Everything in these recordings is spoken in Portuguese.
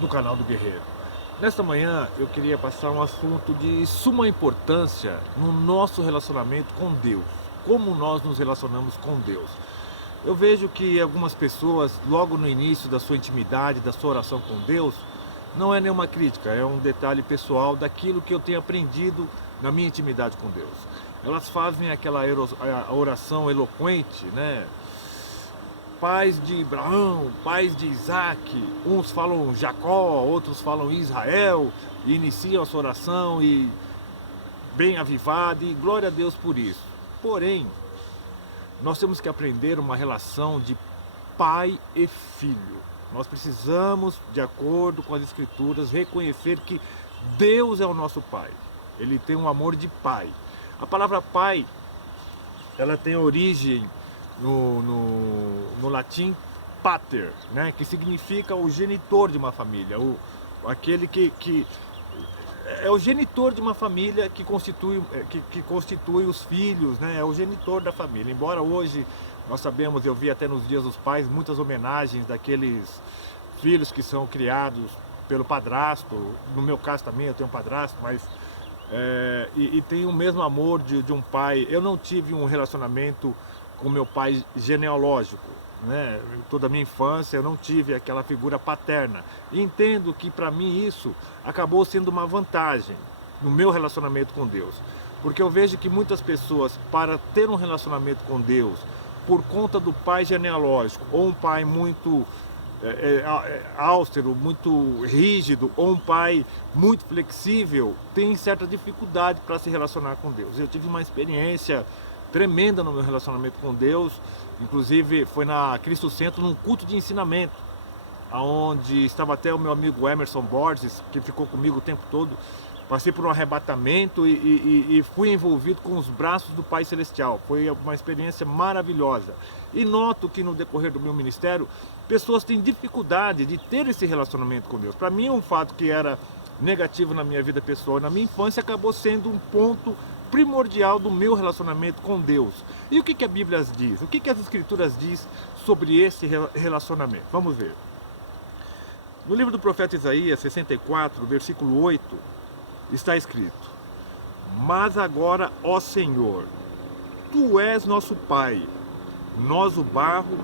do canal do Guerreiro. Nesta manhã eu queria passar um assunto de suma importância no nosso relacionamento com Deus. Como nós nos relacionamos com Deus. Eu vejo que algumas pessoas, logo no início da sua intimidade, da sua oração com Deus, não é nenhuma crítica, é um detalhe pessoal daquilo que eu tenho aprendido na minha intimidade com Deus. Elas fazem aquela a oração eloquente, né? Pais de Abraão, pais de Isaac, uns falam Jacó, outros falam Israel, e iniciam a sua oração e bem avivada, e glória a Deus por isso. Porém, nós temos que aprender uma relação de pai e filho. Nós precisamos, de acordo com as Escrituras, reconhecer que Deus é o nosso pai. Ele tem um amor de pai. A palavra pai, ela tem origem no latim pater, né? Que significa o genitor de uma família, aquele que é o genitor de uma família que constitui os filhos, né? É o genitor da família. Embora hoje nós sabemos, eu vi até nos dias dos pais, muitas homenagens daqueles filhos que são criados pelo padrasto. No meu caso também eu tenho um padrasto, mas e tem o mesmo amor de um pai. Eu não tive um relacionamento com meu pai genealógico, né? Toda a minha infância eu não tive aquela figura paterna. E entendo que para mim isso acabou sendo uma vantagem no meu relacionamento com Deus. Porque eu vejo que muitas pessoas, para ter um relacionamento com Deus, por conta do pai genealógico, ou um pai muito austero, muito rígido, ou um pai muito flexível, tem certa dificuldade para se relacionar com Deus. Eu tive uma experiência tremenda no meu relacionamento com Deus, inclusive foi na Cristo Centro, num culto de ensinamento, onde estava até o meu amigo Emerson Borges, que ficou comigo o tempo todo. Passei por um arrebatamento e fui envolvido com os braços do Pai Celestial. Foi uma experiência maravilhosa. E noto que no decorrer do meu ministério, pessoas têm dificuldade de ter esse relacionamento com Deus. Para mim, um fato que era negativo na minha vida pessoal, na minha infância, acabou sendo um ponto primordial do meu relacionamento com Deus. E o que a Bíblia diz? O que as Escrituras diz sobre esse relacionamento? Vamos ver. No livro do profeta Isaías 64, versículo 8, está escrito: Mas agora, ó Senhor, Tu és nosso Pai, nós o barro,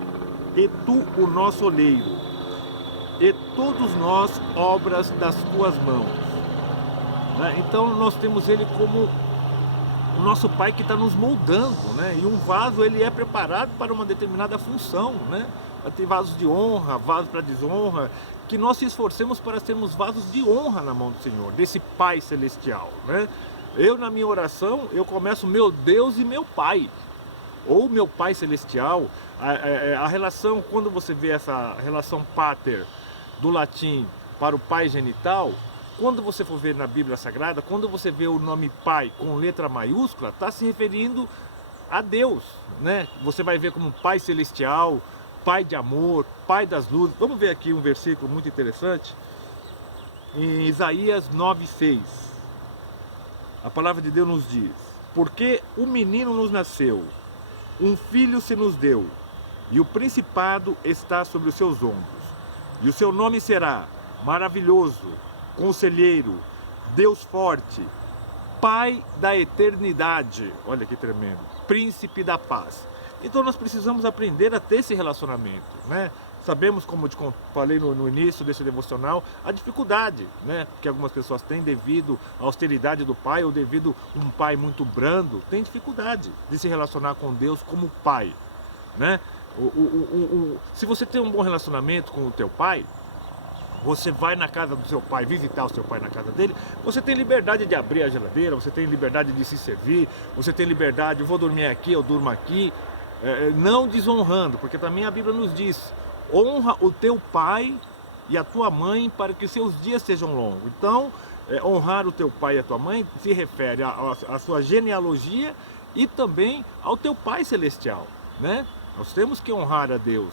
e Tu o nosso oleiro, e todos nós obras das Tuas mãos. Então nós temos Ele como o nosso Pai que está nos moldando, né? E um vaso, ele é preparado para uma determinada função, né? Tem vasos de honra, vasos para desonra, que nós se esforcemos para sermos vasos de honra na mão do Senhor, desse Pai Celestial, né? Eu, na minha oração, eu começo meu Deus e meu Pai, ou meu Pai Celestial. A relação, quando você vê essa relação pater do latim para o Pai genital, quando você for ver na Bíblia Sagrada, quando você vê o nome Pai com letra maiúscula, está se referindo a Deus, né? Você vai ver como Pai Celestial, Pai de amor, Pai das luzes. Vamos ver aqui um versículo muito interessante, em Isaías 9:6. A palavra de Deus nos diz: Porque um menino nos nasceu, um filho se nos deu, e o principado está sobre os seus ombros. E o seu nome será Maravilhoso, Conselheiro, Deus Forte, Pai da Eternidade. Olha que tremendo. Príncipe da Paz. Então nós precisamos aprender a ter esse relacionamento, né? Sabemos, como eu te falei no início desse devocional, a dificuldade, né, que algumas pessoas têm devido à austeridade do pai, ou devido a um pai muito brando, tem dificuldade de se relacionar com Deus como pai, né? Se você tem um bom relacionamento com o teu pai, você vai na casa do seu pai, visitar o seu pai na casa dele, você tem liberdade de abrir a geladeira, você tem liberdade de se servir, você tem liberdade, eu vou dormir aqui, eu durmo aqui, não desonrando, porque também a Bíblia nos diz: honra o teu pai e a tua mãe para que seus dias sejam longos. Então, honrar o teu pai e a tua mãe se refere à sua genealogia e também ao teu Pai Celestial, né? Nós temos que honrar a Deus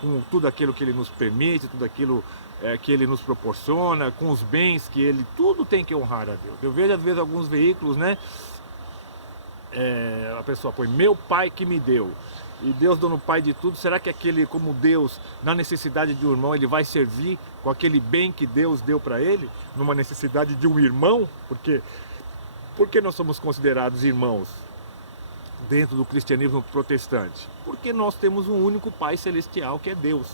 com tudo aquilo que Ele nos permite, tudo aquilo que Ele nos proporciona, com os bens que Ele... Tudo tem que honrar a Deus. Eu vejo às vezes alguns veículos, né? A pessoa põe: meu pai que me deu. e Deus dono Pai de tudo, será que aquele, como Deus, na necessidade de um irmão, ele vai servir com aquele bem que Deus deu para ele, numa necessidade de um irmão? Porque nós somos considerados irmãos dentro do cristianismo protestante? Porque nós temos um único Pai celestial, que é Deus.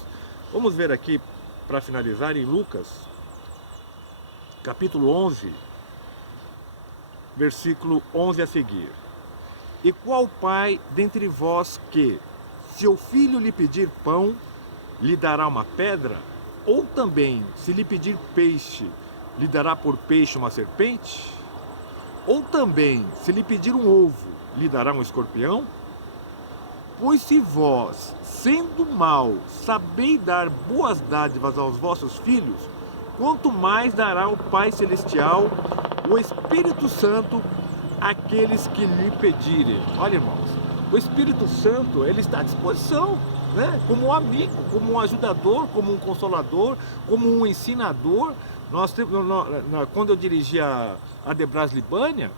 Vamos ver aqui, para finalizar, em Lucas, capítulo 11, versículo 11 a seguir. E qual pai dentre vós que, se o filho lhe pedir pão, lhe dará uma pedra? Ou também, se lhe pedir peixe, lhe dará por peixe uma serpente? Ou também, se lhe pedir um ovo, lhe dará um escorpião? Pois se vós, sendo maus, sabeis dar boas dádivas aos vossos filhos, quanto mais dará o Pai Celestial, o Espírito Santo, àqueles que lhe pedirem. Olha, irmãos, o Espírito Santo, ele está à disposição, né? Como um amigo, como um ajudador, como um consolador, como um ensinador. Quando eu dirigi a Debras Libânia,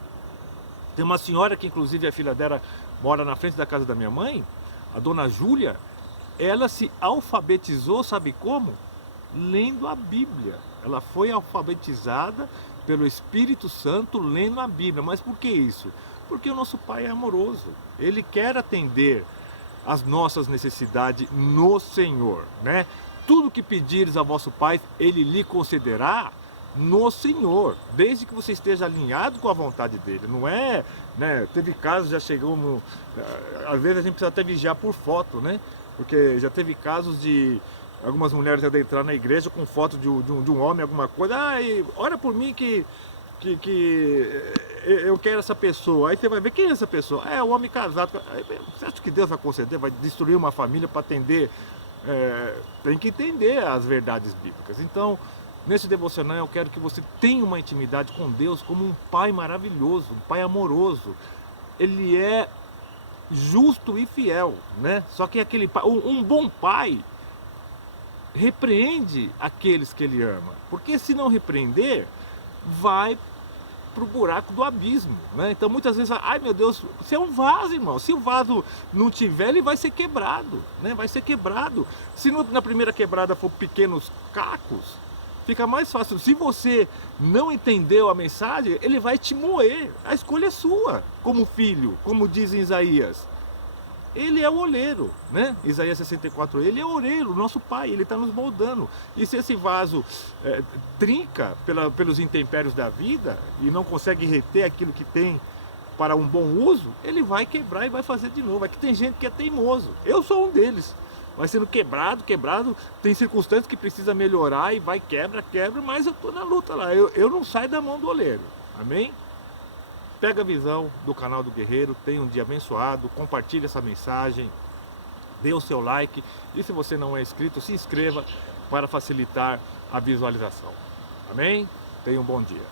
tem uma senhora que inclusive a filha dela mora na frente da casa da minha mãe, a dona Júlia. Ela se alfabetizou, sabe como? Lendo a Bíblia. Ela foi alfabetizada pelo Espírito Santo lendo a Bíblia. Mas por que isso? Porque o nosso Pai é amoroso. Ele quer atender às nossas necessidades no Senhor, né? Tudo que pedires a vosso Pai, Ele lhe concederá no Senhor, desde que você esteja alinhado com a vontade dele. Não é, né? Teve casos, já chegou no... Às vezes a gente precisa até vigiar por foto, né? Porque já teve casos de algumas mulheres adentrar na igreja com foto de um homem, alguma coisa. Ora por mim que eu quero essa pessoa. Aí você vai ver quem é essa pessoa. É o homem casado. Aí, você acha que Deus vai conceder? Vai destruir uma família para atender? Tem que entender as verdades bíblicas. Então, nesse devocional eu quero que você tenha uma intimidade com Deus como um Pai maravilhoso, um Pai amoroso. Ele é justo e fiel, né? Só que aquele pai, um bom pai repreende aqueles que ele ama, porque se não repreender, vai pro buraco do abismo, né? Então muitas vezes, ai meu Deus, você é um vaso, irmão. Se o vaso não tiver, ele vai ser quebrado, né? Vai ser quebrado. Se na primeira quebrada for pequenos cacos, fica mais fácil. Se você não entendeu a mensagem, ele vai te moer. A escolha é sua, como filho, como diz em Isaías. Ele é o oleiro, né? Isaías 64, ele é o oleiro, o nosso pai, ele está nos moldando. E se esse vaso trinca pelos intempérios da vida e não consegue reter aquilo que tem para um bom uso, ele vai quebrar e vai fazer de novo. Aqui tem gente que é teimoso, eu sou um deles. Vai sendo quebrado, tem circunstâncias que precisa melhorar e vai quebra, mas eu estou na luta lá, eu não saio da mão do oleiro, amém? Pega a visão do canal do Guerreiro, tenha um dia abençoado, compartilhe essa mensagem, dê o seu like e se você não é inscrito, se inscreva para facilitar a visualização. Amém? Tenha um bom dia.